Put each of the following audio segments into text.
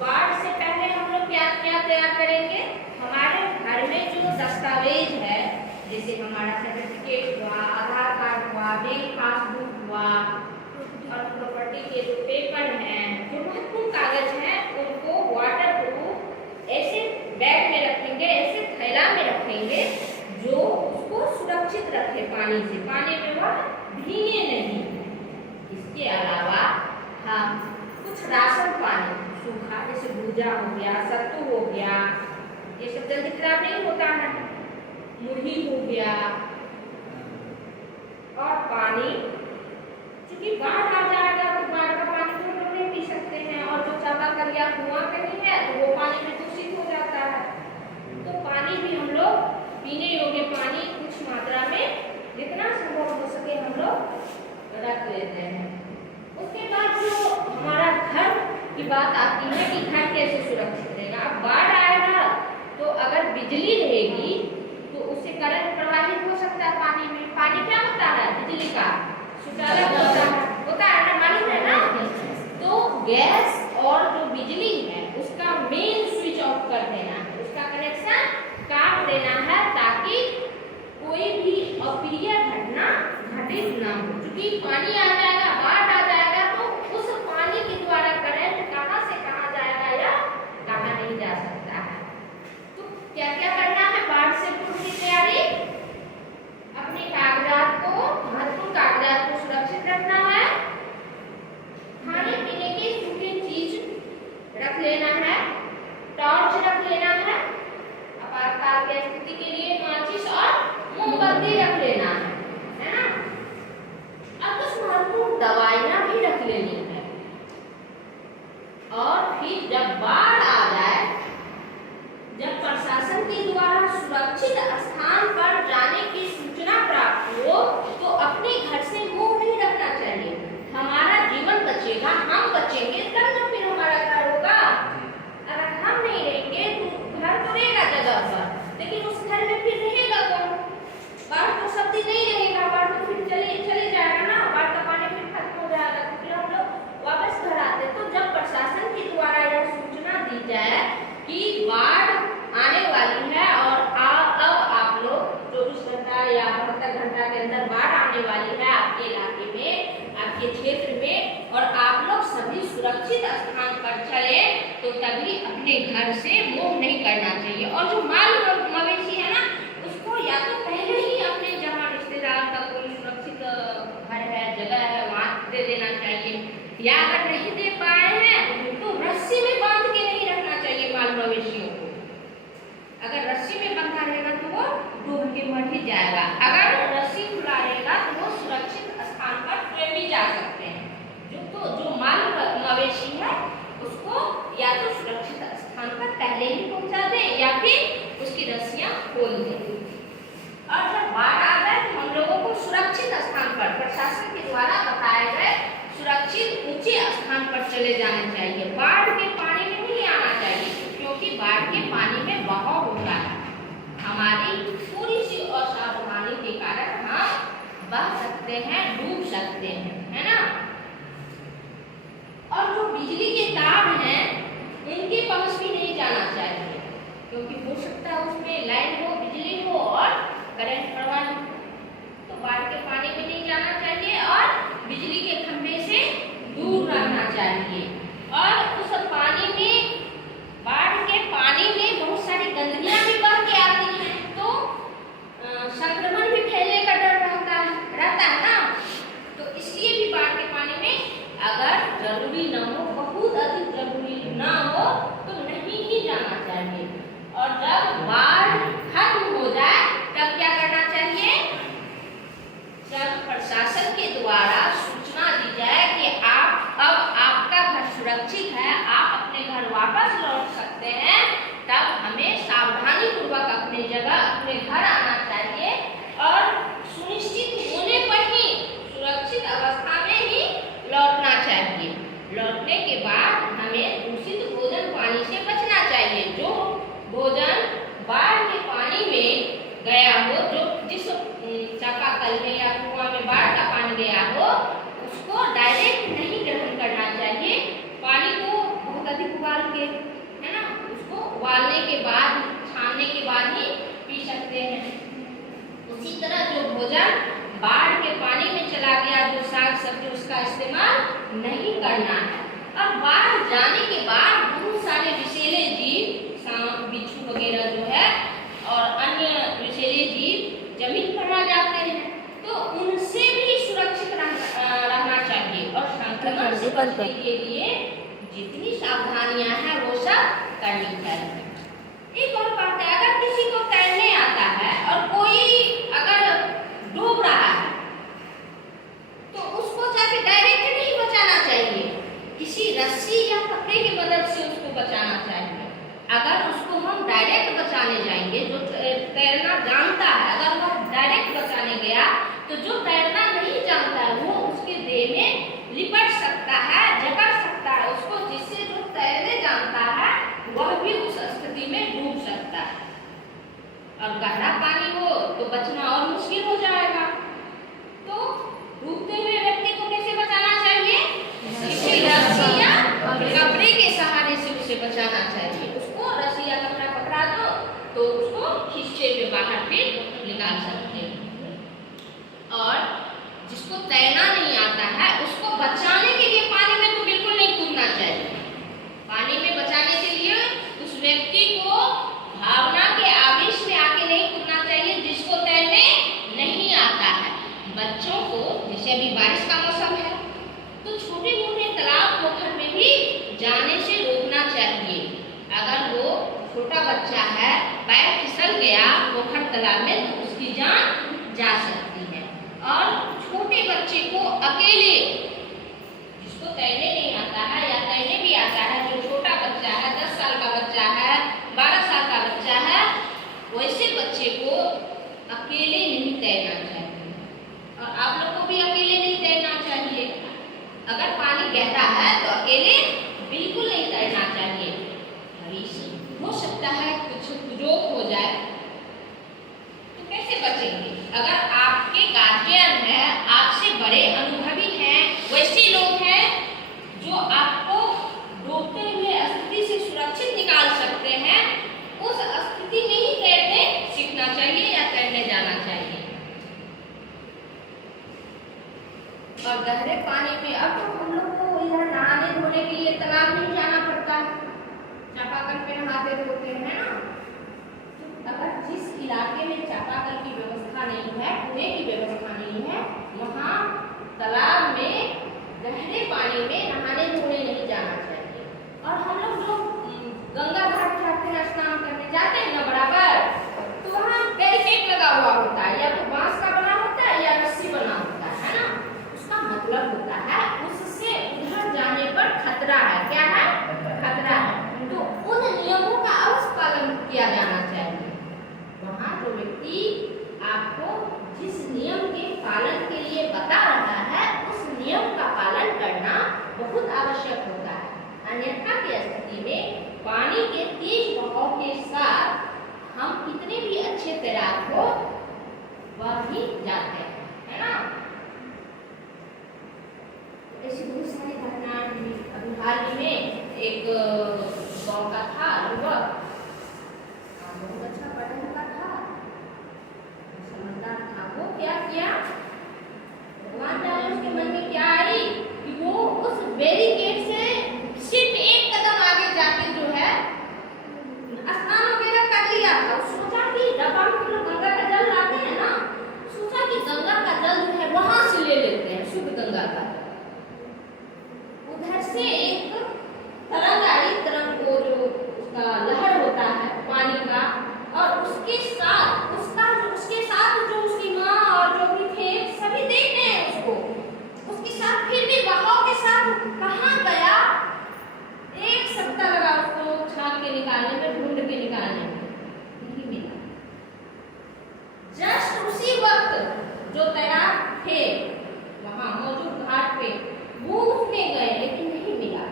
बाढ़ से पहले हम लोग क्या क्या तैयार करेंगे? हमारे घर में जो दस्तावेज है, जैसे हमारा सर्टिफिकेट हुआ, आधार कार्ड हुआ, बैंक पासबुक हुआ और प्रॉपर्टी के जो पेपर हैं, जो महत्वपूर्ण कागज हैं, उनको वाटर प्रूफ ऐसे बैग में रखेंगे, ऐसे थैला में रखेंगे जो उसको सुरक्षित रखे पानी से, पानी में वह भीगे नहीं। इसके अलावा हम कुछ राशन पानी सूखा, जैसे भूजा हो गया, सत्तू हो गया, ये सब जल्दी खराब नहीं होता है, मुरही हो गया, और पानी, क्योंकि बाढ़ आ जाएगा तो बाढ़ का पानी तो हम लोग नहीं पी सकते हैं, और जो चापाकल या कुआं कहीं है तो वो पानी में दूषित हो जाता है। तो पानी भी हम लोग पीने योग्य पानी कुछ मात्रा में जितना संभव हो सके हम लोग रख लेते हैं। उसके बाद जो हमारा घर की बात आती है कि घर कैसे सुरक्षित रहेगा। अब बाढ़ आएगा तो अगर बिजली रहेगी तो उससे करंट प्रवाहित हो सकता है पानी में। पानी क्या होता है? बिजली का सुचालक होता है ना, मालूम है ना? तो गैस और जो बिजली है उसका मेन स्विच ऑफ कर देना है, उसका कनेक्शन काट देना है, ताकि कोई भी अप्रिय घटना घटित ना हो। क्योंकि पानी आ जाएगा, बाढ़ आ जाएगा तो उस पानी के द्वारा करंट कहाँ से कहाँ जाएगा या कहाँ नहीं जा सकता है। तो क्या क्या करना है बाढ़ से पूर्व की तैयारी? अपने कागजात को, महत्वपूर्ण कागजात को सुरक्षित रखना है, खाने पीने की सूखी चीज रख लेना है, टॉर्च रख लेना है, आपातकाल की स्थिति के लिए माचिस और मोमबत्ती रख लेना है ना? अब कुछ महत्वपूर्ण दवाइयां भी रख लेनी है। और फिर जब बाढ़ आ जाए, जब प्रशासन के द्वारा सुरक्षित स्थान पर जाने की सूचना प्राप्त हो, तो अपने घर से मुंह नहीं रखना चाहिए। हमारा जीवन बचेगा, हम बचेंगे तब तो फिर हमारा घर होगा। अगर हम नहीं रहेंगे तो घर तो रहेगा जगह पर, लेकिन उस घर में फिर रहेगा कौन? बाढ़ तो सब दिन नहीं रहेगा, बाढ़ तो फिर चले जाएगा ना, बाढ़ का पानी फिर खत्म हो जाएगा, तो फिर हम लोग वापस घर आते। तो जब प्रशासन के द्वारा यह सूचना दी जाए कि बाढ़ आने वाली है और अब आप लोग 24 घंटा या 72 घंटा के अंदर बाढ़ आने वाली है आपके इलाके में, आपके क्षेत्र में, और आप लोग सभी सुरक्षित स्थान पर चले, तो तभी अपने घर से मुंह नहीं करना चाहिए। और जो माल मवेशी है ना, उसको या तो पहले ही अपने जहाँ रिश्तेदार का कोई सुरक्षित घर है, जगह है, वहाँ दे देना चाहिए, या अगर नहीं दे पाए हैं तो रस्सी में बांध के नहीं रखना चाहिए माल मवेशियों को। अगर रस्सी में बंधा रहेगा तो वो डूब के मर ही जाएगा। अगर रस्सी खुला रहेगा तो वो सुरक्षित स्थान पर स्वयं भी जा सकते हैं। जो माल मवेशी है उसको या तो सुरक्षित स्थान पर पहले ही पहुंचा दे या फिर उसकी रस्सियां खोल दे। और जब बाढ़ आ जाए तो हम लोगों को सुरक्षित स्थान पर, प्रशासन के द्वारा बताए गए सुरक्षित ऊंचे स्थान पर चले जाने चाहिए। बाढ़ के पानी में नहीं आना चाहिए, क्योंकि बाढ़ के पानी में बहाव होता है। हमारी थोड़ी सी असावधानी के कारण हम बह सकते हैं, डूब सकते हैं, है ना? और जो बिजली के तार हैं उनके पास भी नहीं जाना चाहिए, क्योंकि हो सकता है उसमें लाइन हो, बिजली हो और करंट प्रवाहित हो। तो बाढ़ के पानी में नहीं जाना चाहिए और बिजली के खंभे से दूर रहना चाहिए। और उस पानी में, बाढ़ के पानी में बहुत सारी गंदगियां भी बह के आती हैं, तो संक्रमण भी फैलने का डर रहता है ना। तो इसलिए भी बाढ़ के पानी में अगर जरूरी ना हो, बहुत अधिक जरूरी ना हो, तो नहीं ही जाना चाहिए। और जब बाढ़ खत्म हो जाए तब क्या करना चाहिए? जब प्रशासन के द्वारा सूचना दी जाए कि अब आपका घर सुरक्षित है, आप अपने घर वापस लौट सकते हैं, तब हमें सावधानी पूर्वक अपने जगह, अपने घर आना चाहिए और सुनिश्चित होने पर ही, सुरक्षित अवस्था में ही लौटना चाहिए। लौटने के बाद हमें दूषित भोजन पानी से बचना चाहिए। जो भोजन बाढ़ के, है ना, उसको उबालने के बाद, छानने के बाद ही पी सकते हैं। उसी तरह जो भोजन बाढ़ के पानी में चला गया, जो साग सब्जी, उसका इस्तेमाल नहीं करना है। और बाढ़ जाने के बाद बहुत सारे विषैले जीव, सांप, बिच्छू वगैरह जो है और अन्य विषैले जीव जमीन पर आ जाते हैं, तो उनसे भी सुरक्षित रहना चाहिए। और संक्रमण से बचने के लिए जितनी सावधानियां हैं वो सब करनी चाहिए। एक और बात है, अगर किसी को तैरने आता है और कोई अगर डूब रहा है तो उसको जाके डायरेक्ट नहीं बचाना चाहिए, किसी रस्सी या कपड़े की मदद से उसको बचाना चाहिए। अगर उसको हम डायरेक्ट बचाने जाएंगे, जो तैरना जानता है, अगर वह डायरेक्ट बचाने गया तो जो तैरना नहीं जानता है वो उसके देह में लिपट सकता है, जकड़ सकता है उसको, जिससे जो तैरने जानता है वह भी उस स्थिति में डूब सकता है। और गहरा पानी हो तो बचना और मुश्किल हो जाएगा। तो डूबते हुए व्यक्ति को कैसे बचाना चाहिए? किसी रस्सी या कपड़े के सहारे से उसे बचाना चाहिए। उसको रस्सी या कपड़ा पकड़ा दो तो उसको खींचे पे बाहर फिर निकाल सकते हैं। और जिसको तैरना नहीं आता है उसको बचाने के लिए पानी में तो बिल्कुल नहीं कूदना चाहिए। पानी में बचाने के लिए उस व्यक्ति को भावना के आवेश में आके नहीं कूदना चाहिए जिसको तैरने नहीं आता है। बच्चों को, जैसे अभी बारिश का मौसम है, तो छोटे मोटे तालाब पोखर में भी जाने से रोकना चाहिए। अगर वो छोटा बच्चा है, पैर फिसल गया पोखर तालाब में तो उसकी जान जा सकती है। और छोटे बच्चे को अकेले, जिसको तैरने नहीं आता है या तैरने भी आता है, जो छोटा बच्चा है, 10 साल का बच्चा है, 12 साल का बच्चा है, वैसे बच्चे को अकेले नहीं तैरना चाहिए। और आप लोग को भी अकेले नहीं तैरना चाहिए। अगर पानी गहरा है तो अकेले बिल्कुल नहीं तैरना चाहिए। हो सकता है कुछ उपयोग हो जाए तो कैसे बचेंगे? अगर आपके गार्जियन है, आपसे बड़े अनुभवी हैं, वैसे लोग हैं जो आपको डूबते हुए स्थिति से सुरक्षित निकाल सकते हैं, उस स्थिति में ही तैरने सीखना चाहिए या तैरने जाना चाहिए। और गहरे पानी में अब तो हम लोग को इधर नहाने धोने के लिए तालाब नहीं जाना पड़ता, चापाकल पे नहाते धोते हैं ना। तो अगर जिस इलाके में चापाकल की व्यवस्था नहीं है, कुएं की व्यवस्था नहीं है, वहाँ तालाब में गहरे पानी में नहाने धोने नहीं जाना चाहिए। और हम लोग जो गंगा घाट जाते हैं, स्नान करने जाते हैं ना बराबर, तो वहाँ बैरिकेड लगा हुआ होता है, या तो बांस का बना होता है या रस्सी बना होता है ना। उसका मतलब होता है उससे उधर जाने पर खतरा है। क्या है? खतरा है। तो उन नियमों का अवश्य पालन किया जाना चाहिए। वहाँ जो व्यक्ति आपको जिस नियम के पालन के लिए बता रहा है, उस नियम का पालन करना बहुत आवश्यक होता है। अन्यथा की स्थिति में पानी के तेज बहाव के साथ हम कितने भी अच्छे तैराक हो वह भी जाते हैं, है ना। ऐसी बहुत सारी घटनाएं हुई। अभी हाल ही में एक गाँव का था युवक, बहुत अच्छा पढ़ा लिखा था, समझदार था। वो क्या किया, भगवान जाने उसके मन में क्या आई कि वो उस बैरिकेड से सिर्फ एक कदम आगे जाके जो है स्नान वगैरह कर लिया था। सोचा कि डब्बा में हम लोग गंगा का जल लाते हैं ना, सोचा कि गंगा का जल जो है वहां से ले लेते हैं, शुद्ध गंगा का। उधर से एक तरंग आई, तरंग को जो उसका लहर होता है पानी का, और उसके साथ जो उसकी माँ और जो भी थे सभी देख रहे हैं उसको, उसके साथ फिर भी बहाव के साथ कहाँ गया, एक सप्ताह लगा उसको छाप के निकालने में, ढूंढ के निकालने में, नहीं मिला। जस्ट उसी वक्त जो तैराक थे वहां मौजूद घाट पे, वो उसमें गए लेकिन नहीं मिला।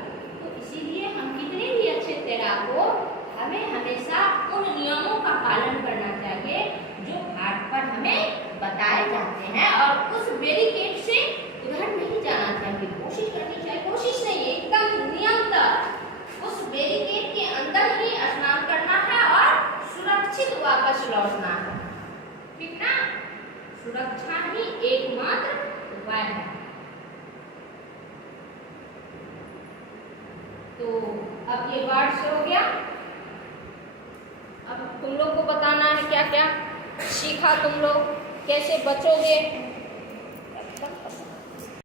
सुरक्षा ही एकमात्र उपाय है। तो अब ये वर्ड्स हो गया। अब तुम लोग को बताना है क्या क्या सीखा तुम लोग, कैसे बचोगे।